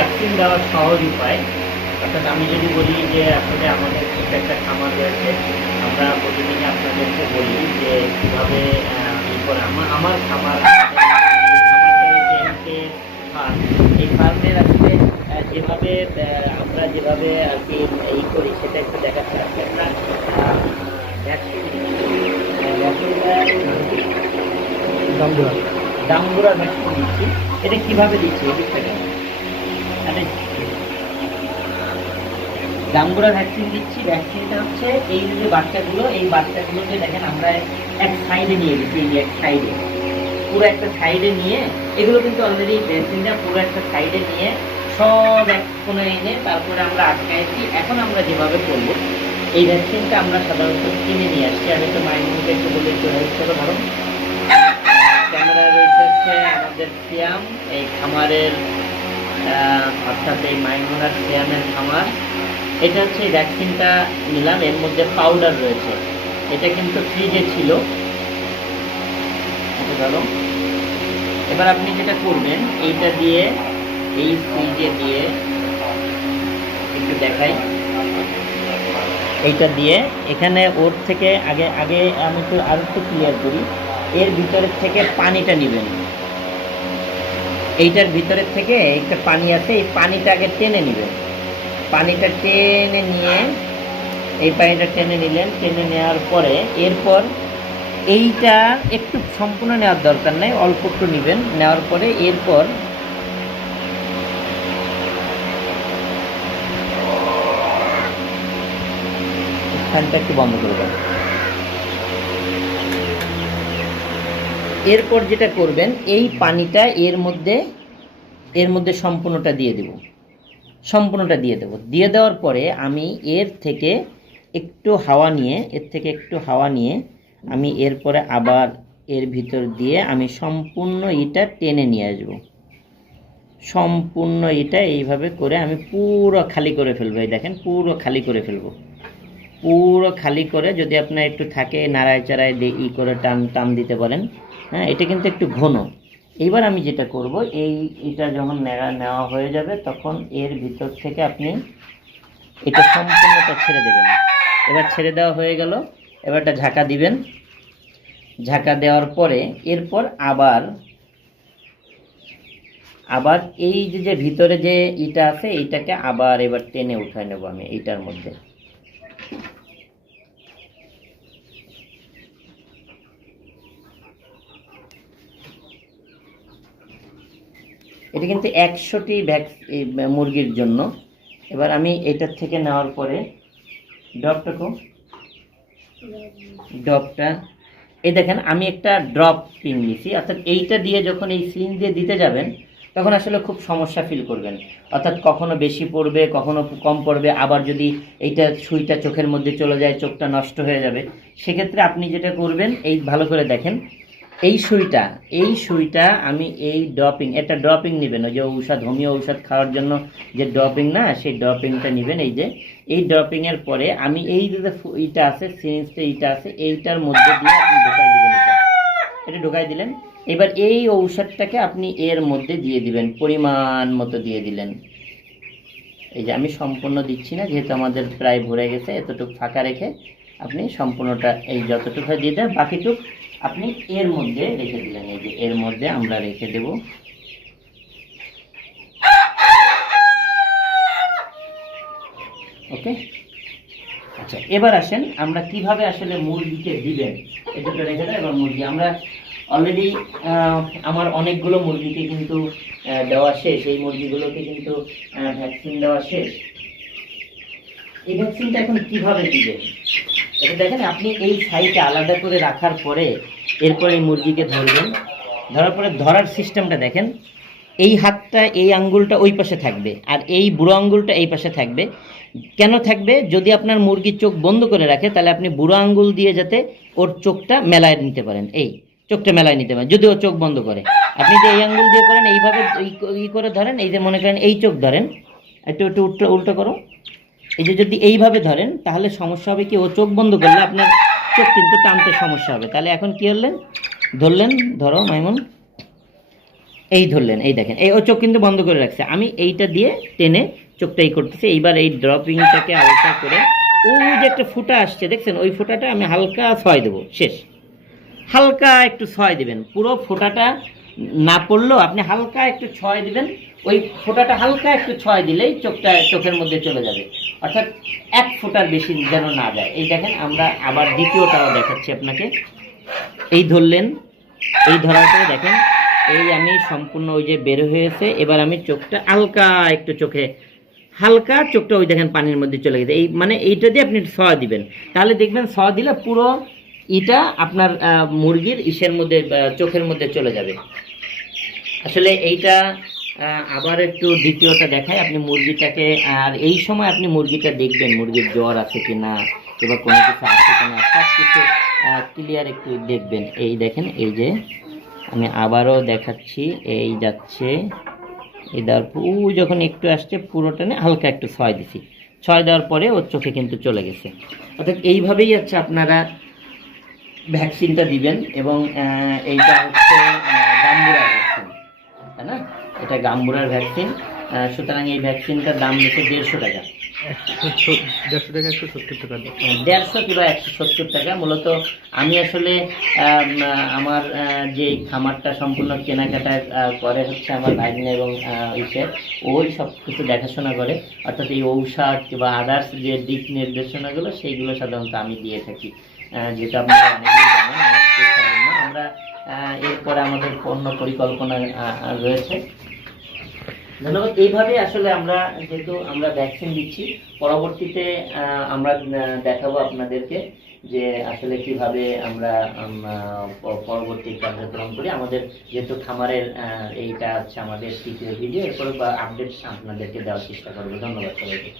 Vaccine দেওয়ার সহজ উপায়। অর্থাৎ আমি যদি বলি যে আসলে আমাদের ছোট্ট একটা খামার রয়েছে, আমরা প্রতিদিনই আপনাদেরকে বলি যে কীভাবে ই করে আমার খামার, ফার্ম, এই ফার্মের আসলে যেভাবে আমরা যেভাবে আর কি ই করি সেটা একটু দেখাচ্ছি। আজকে আমরা ভ্যাকসিন ডাঙ্গুরা ভ্যাকসিন দিচ্ছি। এটা কীভাবে দিচ্ছি এই দিকটাকে ডাঙ্গুরা ভ্যাকসিন দিচ্ছি। ভ্যাকসিনটা হচ্ছে এই যে বাচ্চাগুলো, এই বাচ্চাগুলোকে দেখেন আমরা এক সাইডে নিয়ে দিচ্ছি, এই এক সাইডে, পুরো একটা সাইডে নিয়ে, এগুলো কিন্তু অলরেডি ভ্যাকসিনটা পুরো একটা সাইডে নিয়ে সব এক কোণে এনে তারপরে আমরা আটকাইছি। এখন আমরা যেভাবে করবো, এই ভ্যাকসিনটা আমরা সাধারণত কিনে নিয়ে আসছি। আমি তো মাইনুকে একটু বলে একটু হেল্প করো। ধরো ক্যামেরা রয়েছে হচ্ছে আমাদের সিয়াম, এই খামারের অর্থাৎ এই মাইনুরার সিয়ামের খামার। এটা হচ্ছে এই ভ্যাকসিনটা নিলাম, এর মধ্যে পাউডার রয়েছে। এটা কিন্তু ফ্রিজে ছিল। ধরো এবার আপনি যেটা করবেন, এইটা দিয়ে এই ফ্রিজে দিয়ে একটু দেখাই, এইটা দিয়ে এখানে ওর থেকে আগে আগে আমি একটু আর একটু ক্লিয়ার করি। এর ভিতরের থেকে পানিটা নেবেন, এইটার ভিতরের থেকে একটা পানি আছে, এই পানিটা আগে টেনে নেবেন। পানিটা টেনে নিয়ে, এই পানিটা টেনে নিলেন, টেনে নেওয়ার পরে এরপর এইটা একটু সম্পূর্ণ নেওয়ার দরকার নেই, অল্প একটু নেবেন। নেওয়ার পরে এরপর ফ্যানটা একটু বন্ধ করে দেন। এরপর যেটা করবেন, এই পানিটা এর মধ্যে সম্পূর্ণটা দিয়ে দেব, সম্পূর্ণটা দিয়ে দেব। দিয়ে দেওয়ার পরে আমি এর থেকে একটু হাওয়া নিয়ে আমি এরপরে আবার এর ভিতর দিয়ে আমি সম্পূর্ণ এটা টেনে নিয়ে আসবো। সম্পূর্ণ এটা এইভাবে করে আমি পুরো খালি করে ফেলবো। এই দেখেন পুরো খালি করে ফেলবো। পুরো খালি করে যদি আপনার একটু থাকে নাড়ায় চাড়ায় ই করে টান দিতে পারেন। হ্যাঁ, এটা কিন্তু একটু ঘন। এইবার আমি যেটা করব, এটা যখন নেওয়া হয়ে যাবে তখন এর ভিতর থেকে আপনি এটা সম্পূর্ণটা ছেড়ে দেবেন। এবার ছেড়ে দেওয়া হয়ে গেল, এবার একটা ঝাঁকা দিবেন। ঝাঁকা দেওয়ার পরে এরপর আবার এই যে ভিতরে যে ইটা আছে এইটাকে আবার এবার টেনে উঠায় নেব আমি এইটার মধ্যে। এটা কিন্তু 100টি মুরগির জন্য। এবার আমি এটার থেকে নেওয়ার পরে ড্রপটা এই দেখেন আমি একটা ড্রপ পিন নিছি। অর্থাৎ এইটা দিয়ে যখন এই সিরিঞ্জ দিয়ে দিতে যাবেন তখন আসলে খুব সমস্যা ফিল করবেন। অর্থাৎ কখনো বেশি পড়বে, কখনো কম পড়বে, আবার যদি এইটা সুইটা চোখের মধ্যে চলে যায় চোখটা নষ্ট হয়ে যাবে। সেক্ষেত্রে আপনি যেটা করবেন, এই ভালো করে দেখেন, এই সুইটা আমি এই একটা ড্রপিং নেবেন, ওই যে ঔষধ, হোমিও ঔষধ খাওয়ার জন্য যে ড্রপিং না, সেই ড্রপিংটা নেবেন। এই ড্রপিংয়ের পরে আমি এই যে ইটা আছে, সিরিঞ্জটা এইটা আছে, এইটার মধ্যে দিয়ে আপনি ঢোকাই দেবেন। এটা ঢোকাই দিলেন। এবার এই ঔষধটাকে আপনি এর মধ্যে দিয়ে দিবেন, পরিমাণ মতো দিয়ে দিলেন। এই যে আমি সম্পূর্ণ দিচ্ছি না, যেহেতু আমাদের প্রায় ভরে গেছে, এতটুকু ফাঁকা রেখে আপনি সম্পূর্ণটা এই যতটুকু দিয়ে দেন, বাকিটুক আপনি এর মধ্যে রেখে দিলেন। এই যে এর মধ্যে আমরা রেখে দেব। ওকে, আচ্ছা এবার আসেন আমরা কিভাবে আসলে মুরগিকে দিবেন। এটা তো রেখে দেয়। এবার মুরগি আমরা অলরেডি আমার অনেকগুলো মুরগিকে কিন্তু দেওয়া শেষ। এই মুরগিগুলোকে কিন্তু ভ্যাকসিন দেওয়া শেষ। এই ভ্যাকসিনটা এখন কিভাবে দিবেন, এটা দেখেন। আপনি এই সাইডটা আলাদা করে রাখার পরে এরপরে এই মুরগিকে ধরবেন। ধরার পরে ধরার সিস্টেমটা দেখেন, এই হাতটা, এই আঙ্গুলটা ওই পাশে থাকবে, আর এই বুড়ো আঙ্গুলটা এই পাশে থাকবে। কেন থাকবে? যদি আপনার মুরগির চোখ বন্ধ করে রাখে তাহলে আপনি বুড়ো আঙ্গুল দিয়ে যাতে ওর চোখটা মেলায় নিতে পারেন, এই চোখটা মেলায় নিতে পারেন। যদি ও চোখ বন্ধ করে, আপনি যে এই আঙ্গুল দিয়ে করেন, এইভাবে ই করে ধরেন, এই যে মনে করেন এই চোখ ধরেন, একটু উল্টো করো। এই যে যদি এইভাবে ধরেন তাহলে সমস্যা হবে কি, ও চোখ বন্ধ করলে আপনার চোখ কিন্তু টানতে সমস্যা হবে। তাহলে এখন কি ধরলেন, ধরো মাইমুন, এই ধরলেন, এই দেখেন, এই ও চোখ কিন্তু বন্ধ করে রাখছে, আমি এইটা দিয়ে টেনে চোখটা এই করতেছি। এইবার এই ড্রপিংটাকে আলতা করে ওই যে একটা ফুটা আসছে দেখছেন, ওই ফুটাটা আমি হালকা ছয় দেবো, শেষ। হালকা একটু ছয় দিবেন, পুরো ফোঁটাটা না পড়লেও আপনি হালকা একটু ছয় দিবেন। ওই ফোঁটাটা হালকা একটু ছয় দিলেই চোখটা চোখের মধ্যে চলে যাবে, অর্থাৎ এক ফোঁটার বেশি যেন না যায়। এই দেখেন, আমরা আবার দ্বিতীয়টাও দেখাচ্ছি আপনাকে। এই ধরলেন, এই ধরার পরে দেখেন এই আমি সম্পূর্ণ ওই যে বের হয়েছে। এবার আমি চোখটা হালকা একটু চোখে হালকা চোখটা ওই দেখেন পানির মধ্যে চলে গেছে। এই মানে এইটা দিয়ে আপনি ছোঁয়া দিবেন, তাহলে দেখবেন ছোঁয়া দিলে পুরো এটা আপনার মুরগির ইসের মধ্যে চোখের মধ্যে চলে যাবে। আসলে এইটা আবার একটু দ্বিতীয়টা দেখায় আপনি মুরগিটাকে। আর এই সময় আপনি মুরগিটা দেখবেন মুরগির জ্বর আছে কিনা কিংবা কোনো কিছু আছে কিনা, সব কিছু ক্লিয়ার একটু দেখবেন। এই দেখেন, এই যে আমি আবারও দেখাচ্ছি, এই যাচ্ছে, এই দেওয়ার যখন একটু আসছে পুরোটা নিয়ে হালকা একটু ছয় দিছি, ছয় দেওয়ার পরে ওর চোখে কিন্তু চলে গেছে। অর্থাৎ এইভাবেই হচ্ছে আপনারা ভ্যাকসিনটা দিবেন। এবং এইটা হচ্ছে গাম্বুরা ভ্যাকসিন, তাই না? এটা গাম্বুরার ভ্যাকসিন। সুতরাং এই ভ্যাকসিনটার দাম নিচ্ছে 150 টাকা, 150 টাকা, 170 টাকা, 150 কিংবা 170 টাকা। মূলত আমি আসলে আমার যে খামারটা সম্পূর্ণ কেনাকাটা করে হচ্ছে আমার ভাগ্নে এবং ইসে, ওই সব কিছু দেখাশোনা করে। অর্থাৎ এই ঔষধ কিংবা আদার্স যে দিক নির্দেশনাগুলো সেইগুলো সাধারণত আমি দিয়ে থাকি, যেটা আপনারা অনেকেই জানেন। আমরা এরপরে আমাদের পণ্য পরিকল্পনা রয়েছে। ধন্যবাদ। এইভাবে আসলে আমরা যেহেতু আমরা ভ্যাকসিন দিচ্ছি, পরবর্তীতে আমরা দেখাবো আপনাদেরকে যে আসলে কিভাবে আমরা পরবর্তী কার্যক্রম করি। আমাদের যেহেতু খামারের এইটা হচ্ছে আমাদের তৃতীয় ভিডিও, এরপরে আপডেট আপনাদেরকে দেওয়ার চেষ্টা করবো। ধন্যবাদ সবাইকে।